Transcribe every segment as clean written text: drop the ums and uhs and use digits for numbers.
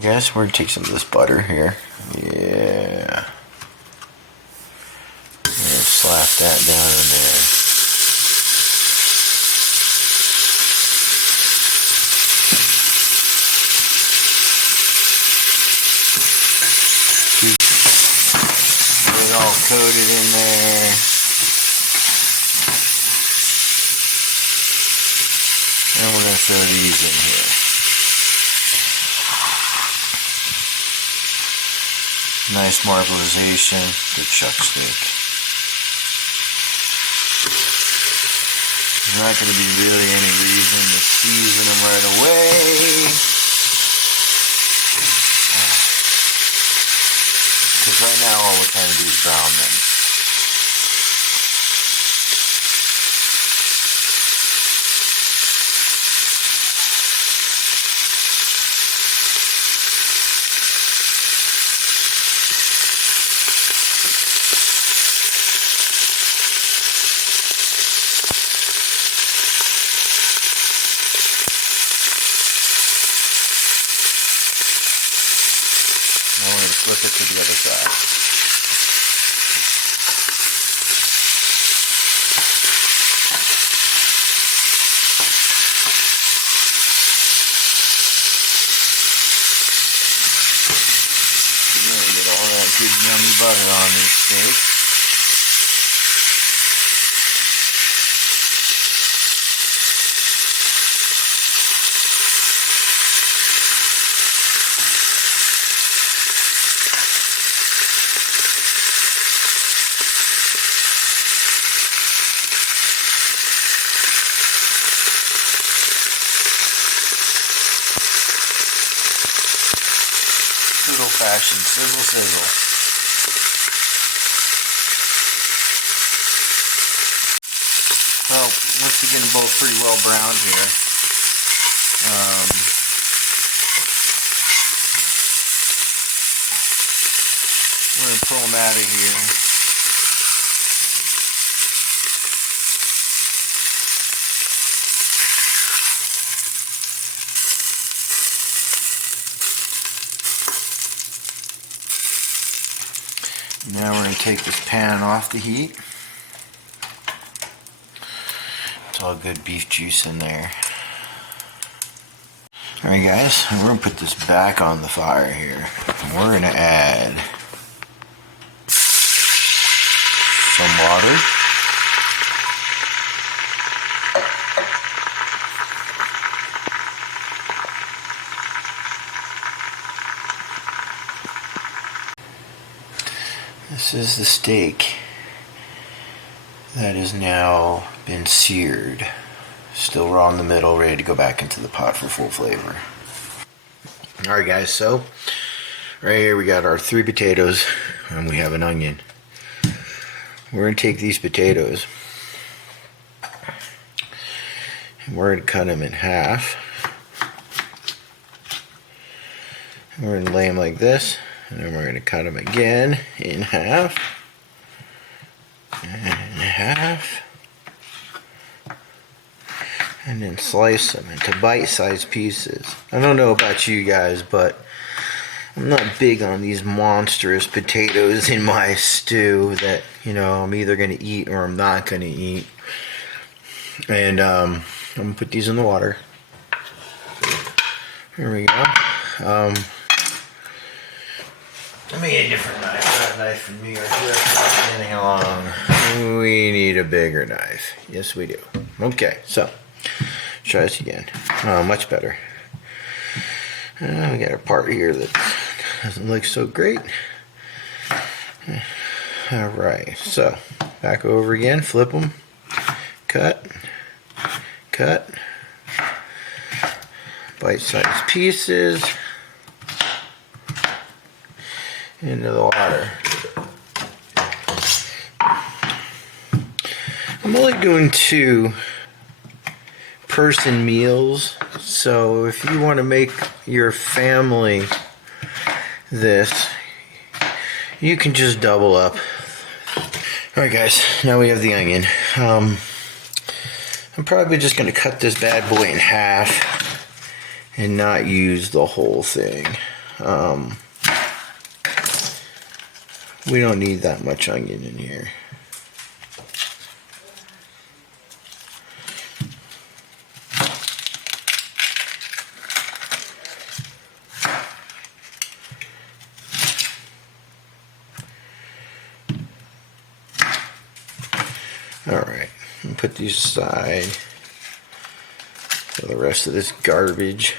Guys, we're gonna take some of this butter here. Yeah. I'm gonna slap that down in there. Get it all coated in there. And we're gonna throw these in here. Nice marbleization, the chuck steak. There's not going to be really any reason to season them right away. Because right now all we're trying to do is brown them. Now we're going to flip it to the other side. You're going to get all that good yummy butter on this steak. Good old-fashioned sizzle sizzle. Well, once we get them both pretty well browned here, we're going to pull them out of here. Now we're going to take this pan off the heat. It's all good beef juice in there. Alright guys, we're going to put this back on the fire here. And we're going to add some water. This is the steak that has now been seared. Still raw in the middle, ready to go back into the pot for full flavor. Alright guys, so right here we got our 3 potatoes and we have an onion. We're going to take these potatoes and we're going to cut them in half. And we're going to lay them like this. And then we're going to cut them again in half, and half, and then slice them into bite-sized pieces. I don't know about you guys, but I'm not big on these monstrous potatoes in my stew that, you know, I'm either going to eat or I'm not going to eat. And I'm going to put these in the water. Here we go. Let me get a different knife. That knife from New York standing along. We need a bigger knife. Yes, we do. Okay, so try this again. Oh, much better. We got a part here that doesn't look so great. All right, so back over again. Flip them. Cut. Cut. Bite-sized pieces. Into the water. I'm only doing 2 person meals, so if you want to make your family this, you can just double up. Alright guys, now we have the onion. I'm probably just going to cut this bad boy in half and not use the whole thing. We don't need that much onion in here. Alright, put these aside for the rest of this garbage.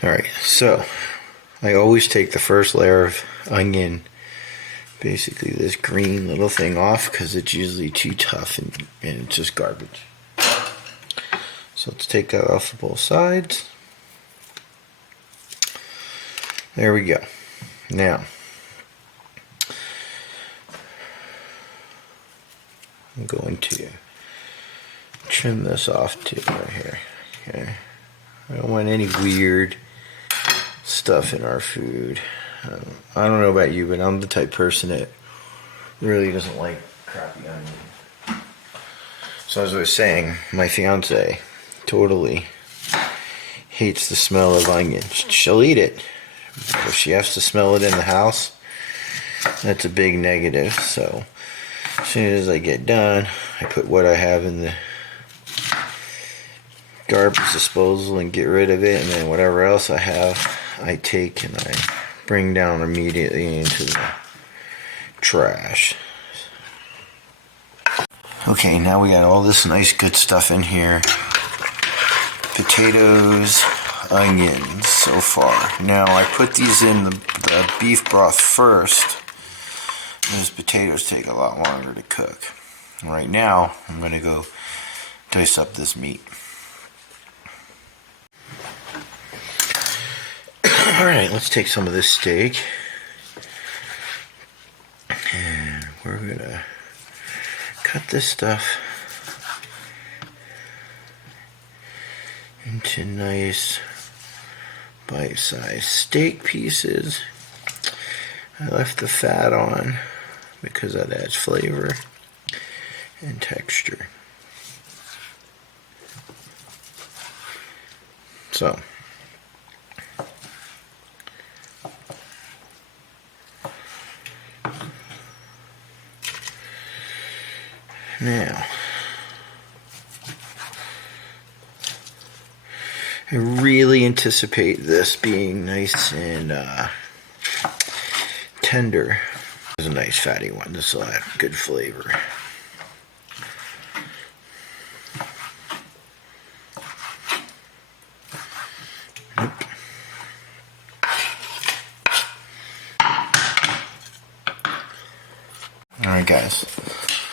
Alright, so I always take the first layer of onion, basically this green little thing, off because it's usually too tough and it's just garbage. So let's take that off of both sides. There we go. Now, I'm going to trim this off too right here. Okay. I don't want any weird stuff in our food. I don't know about you, but I'm the type of person that really doesn't like crappy onion. So as I was saying, my fiance totally hates the smell of onion. She'll eat it, but if she has to smell it in the house, that's a big negative. So as soon as I get done, I put what I have in the garbage disposal and get rid of it, and then whatever else I have, I take and I bring down immediately into the trash. Okay, now we got all this nice good stuff in here. Potatoes, onions so far. Now I put these in the beef broth first. Those potatoes take a lot longer to cook. Right now, I'm going to go dice up this meat. Alright, let's take some of this steak. And we're going to cut this stuff into nice bite-sized steak pieces. I left the fat on because that adds flavor and texture. So now I really anticipate this being nice and tender. This is a nice fatty one. This will add good flavor. Alright guys,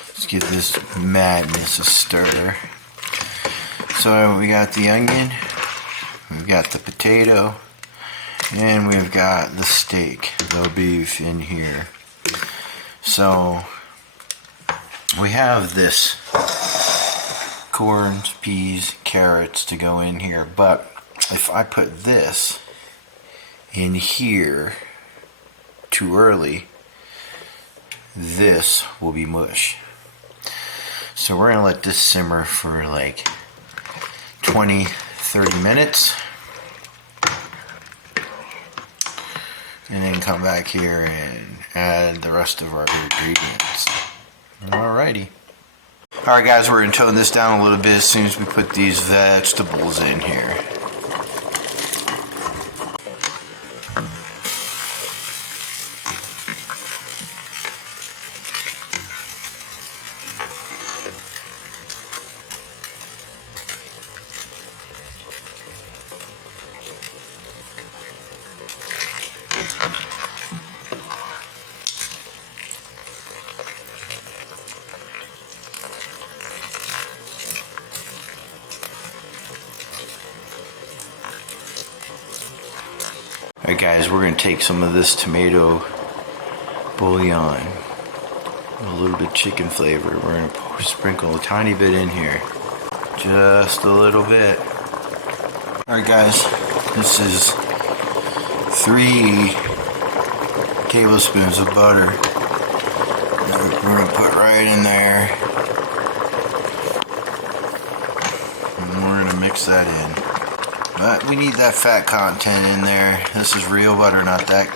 let's give this madness a stir. So we got the onion, we've got the potato, and we've got the steak, the beef in here. So we have this corns, peas, carrots to go in here, but if I put this in here too early, this will be mush. So we're going to let this simmer for like 20-30 minutes and then come back here and add the rest of our ingredients. Alrighty. Alright guys, we're going to tone this down a little bit as soon as we put these vegetables in here. Alright guys, we're going to take some of this tomato bouillon, a little bit of chicken flavor. We're going to sprinkle a tiny bit in here, just a little bit. Alright guys, this is 3 tablespoons of butter. We're going to put right in there, and we're going to mix that in. But we need that fat content in there. This is real butter, not that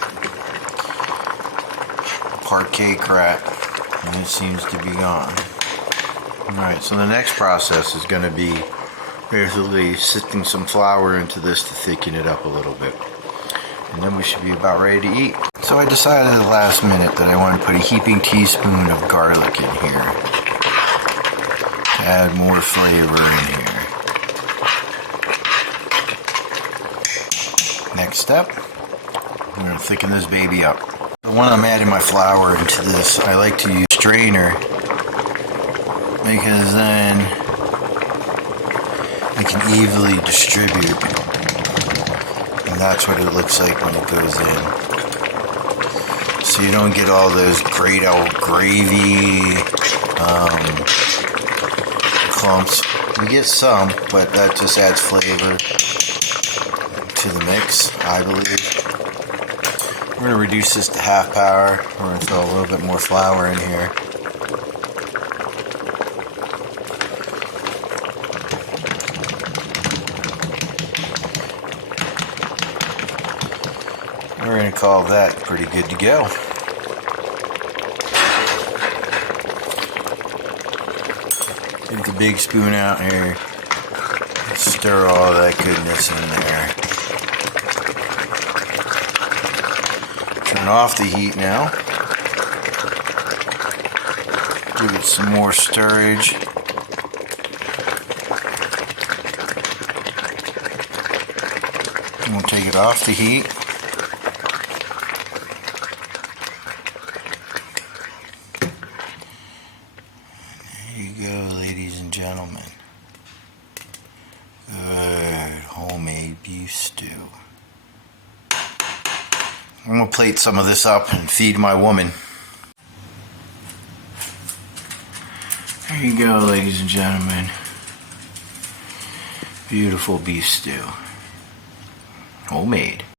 parquet crap. And it seems to be gone. Alright, so the next process is going to be basically sifting some flour into this to thicken it up a little bit. And then we should be about ready to eat. So I decided at the last minute that I want to put a heaping teaspoon of garlic in here to add more flavor in here. Next step, I'm going to thicken this baby up. When I'm adding my flour into this, I like to use a strainer because then I can evenly distribute, and that's what it looks like when it goes in. So you don't get all those grayed out gravy clumps. You get some, but that just adds flavor to the mix, I believe. We're going to reduce this to half power. We're going to throw a little bit more flour in here. We're going to call that pretty good to go. Get the big spoon out here. Stir all that goodness in there. Turn off the heat now. Give it some more stirrage. And we'll take it off the heat. There you go, ladies and gentlemen. Good homemade beef stew. I'm going to plate some of this up and feed my woman. There you go, ladies and gentlemen. Beautiful beef stew. Homemade.